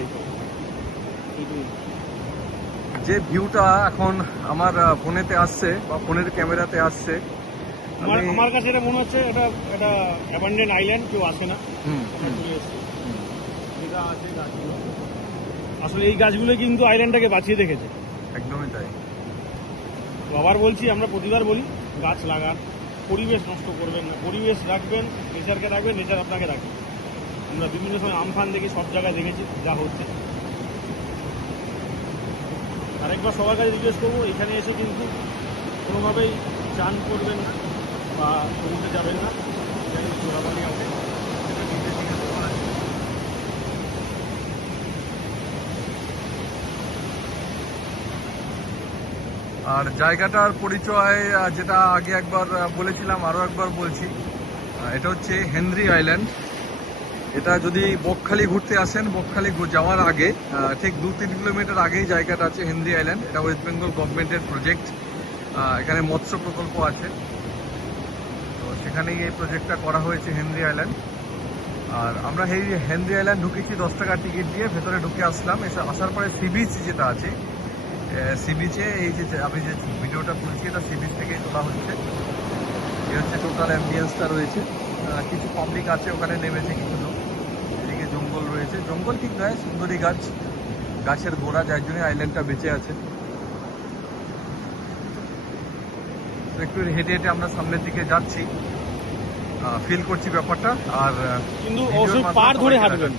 এইটাই যে ভিউটা এখন আমার ফোনেতে আসছে বা ফোনের ক্যামেরাতে আসছে, আমার কাছে এটা মনে হচ্ছে এটা অ্যাবান্ডেন্ট আইল্যান্ড, কেউ আসে না। যেটা আছে গাছগুলো, আসলে এই গাছগুলো কিন্তু আইল্যান্ডটাকে বাঁচিয়ে রেখেছে। একদমই তাই। তো আবার বলছি, আমরা প্রতিবার বলি গাছ লাগান, পরিবেশ নষ্ট করবেন না, পরিবেশ রাখবেন, নেচারকে রাখবেন, নেচার আপনাকে রাখবেন। আমরা বিভিন্ন সময় আমফান দেখি, সব জায়গায় দেখেছি যা হচ্ছে। আরেকবার সবার কাছে রিকোয়েস্ট করবো, এখানে এসে কিন্তু কোনোভাবেই চান করবেন না বা সমুদ্রে যাবেন না। এখানে চোরাবালি আছে, সেটা নিজে থেকে দেওয়া আছে। আর জায়গাটার পরিচয় যেটা আগে একবার বলেছিলাম, আরও একবার বলছি, এটা হচ্ছে হেনরি আইল্যান্ড। এটা যদি বকখালি ঘুরতে আসেন, বকখালি যাওয়ার আগে ঠিক 2-3 কিলোমিটার আগেই জায়গাটা আছে হেনরি আইল্যান্ড। এটা ওয়েস্ট বেঙ্গল গভর্নমেন্টের প্রজেক্ট। এখানে মৎস্য প্রকল্প আছে, তো সেখানেই এই প্রজেক্টটা করা হয়েছে হেনরি আইল্যান্ড। আর আমরা এই হেনরি আইল্যান্ড ঢুকেছি 10 টাকা টিকিট দিয়ে, ভেতরে ঢুকে আসলাম। আসার পরে সি বিচ যেটা আছে, সি বিচে এই যে আমি যে ভিডিওটা তুলছি, এটা সি বিচ থেকেই তোলা হচ্ছে। এই হচ্ছে টোটাল অ্যাম্বিয়েন্সটা রয়েছে। কিছু পাবলিক আছে ওখানে নেমেছে, কিছু লোক। এদিকে জঙ্গল রয়েছে, জঙ্গল ঠিক নয়, সুন্দরী গাছ, গাছের গোড়া, যার জন্য আইল্যান্ডটা বেঁচে আছে। তো একটু হেঁটে হেঁটে আমরা সামনের দিকে যাচ্ছি, ফিল করছি ব্যাপারটা। আর কিন্তু অবশ্যই পাড় ধরে হাঁটবেন,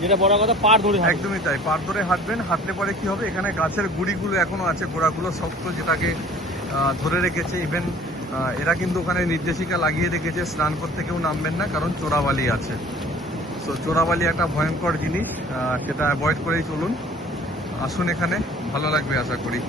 যেটা বড় কথা, পাড় ধরে হাঁটবেন। একদমই তাই, পাড় ধরে হাঁটবেন। হাঁটলে পরে কি হবে, এখানে গাছের গুড়িগুলো এখনো আছে, গোড়াগুলো শক্ত, যেটাকে ধরে রেখেছে। ইভেন এরা কিন্তু ওখানে নির্দেশিকা লাগিয়ে রেখেছে, স্নান করতে কেউ নামবেন না, কারণ চোরাবালি আছে। তো চোরাবালি একটা ভয়ঙ্কর জিনিস, সেটা অ্যাভয়েড করেই চলুন। আসুন, এখানে ভালো লাগবে আশা করি।